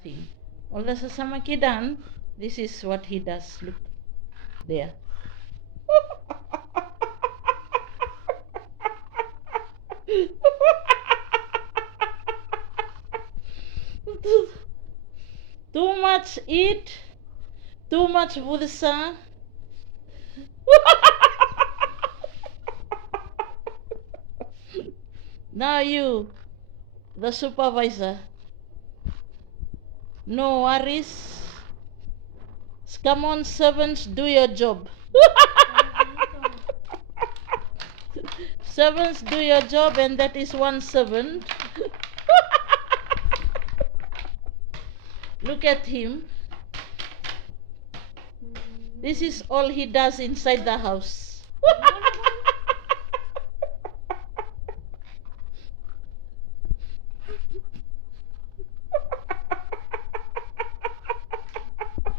nothing. All the sasamaki done. This is what he does. Look there. Too much eat, too much bursa. Now you, the supervisor. No worries. Come on, servants, do your job. Servants, do your job, and that is one servant. Look at him. This is all he does inside the house.